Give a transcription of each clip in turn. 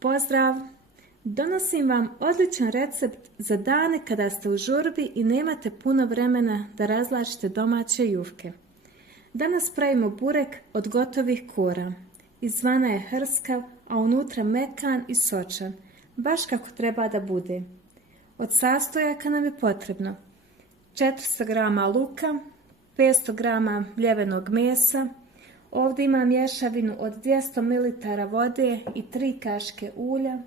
Pozdrav! Donosim vam odličan recept za dane kada ste u žurbi i nemate puno vremena da razvlačite domaće juhke. Danas pravimo burek od gotovih kora. Izvana je hrskav, a unutra mekan i sočan, baš kako treba da bude. Od sastojaka nam je potrebno 400 g luka, 500 g mljevenog mesa. Ovdje imam mješavinu od 200 ml vode i 3 kašike ulja,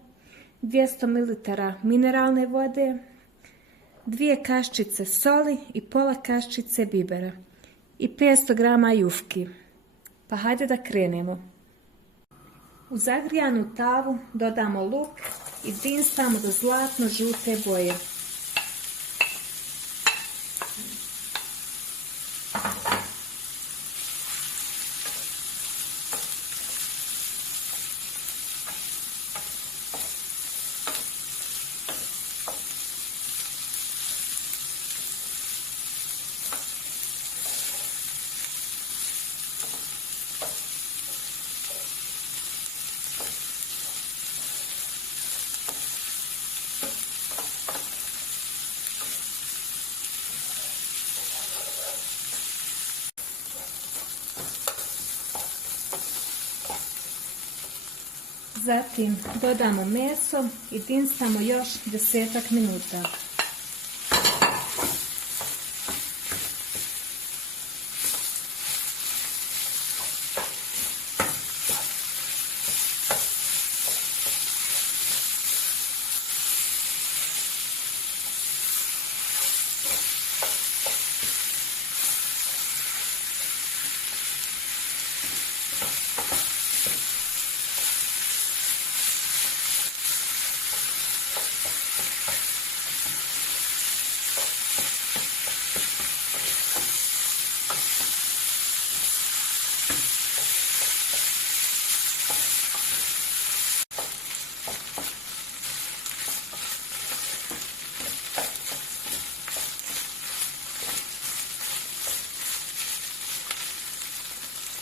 200 ml mineralne vode, 2 kaščice soli i pola kaščice bibera i 500 g juhki. Pa hajde da krenemo. U zagrijanu tavu dodamo luk i dinstamo do zlatno žute boje. Zatim dodamo meso i dinstamo još 10 minuta.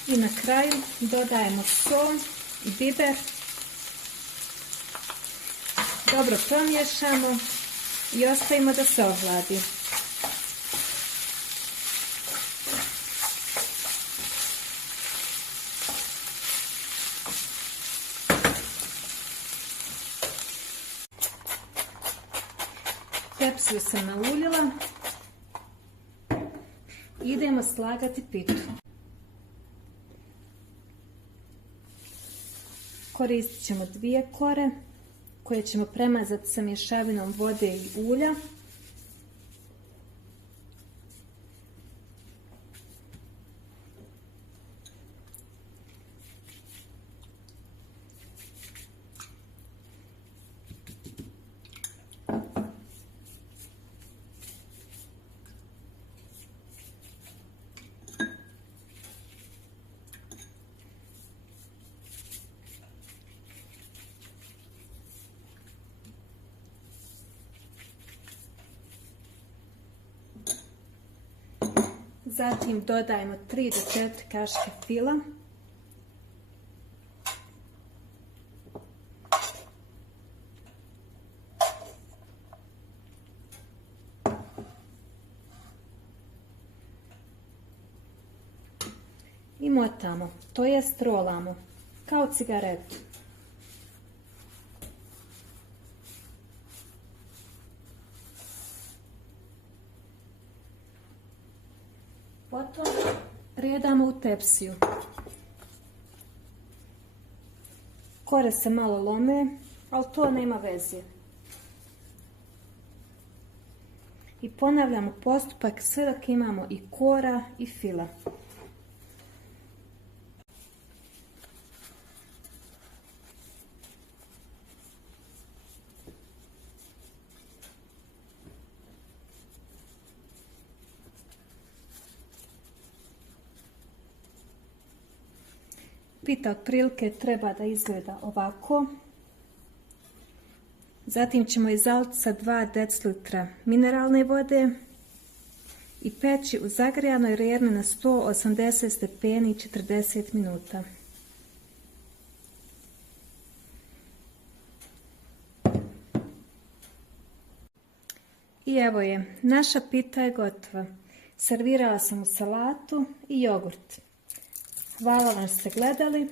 I na kraju dodajemo sol i biber. Dobro promiješamo i ostavimo da se ohladi. Tepsiju sam nauljila. Idemo slagati pitu. Koristit ćemo 2 kore koje ćemo premazati sa mješavinom vode i ulja. Zatim dodajemo 3 do 4 kašike fila. I motamo, to jest rolamo, kao cigaretu. Potom redamo u tepsiju. Kore se malo lome, ali to nema veze. I ponavljamo postupak sve dok imamo i kora i fila. Pita otprilike treba da izgleda ovako. Zatim ćemo je zaliti sa 2 decilitra mineralne vode i peći u zagrijanoj rerni na 180 stepeni 40 minuta. I evo je, naša pita je gotova. Servirala sam u salatu i jogurt. Hvala vam što ste gledali.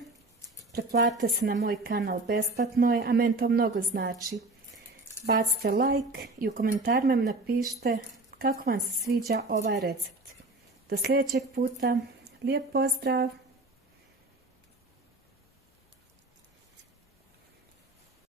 Pretplatite se na moj kanal besplatno je, a meni to mnogo znači. Bacite like i u komentarima mi napišite kako vam se sviđa ovaj recept. Do sljedećeg puta, lijep pozdrav!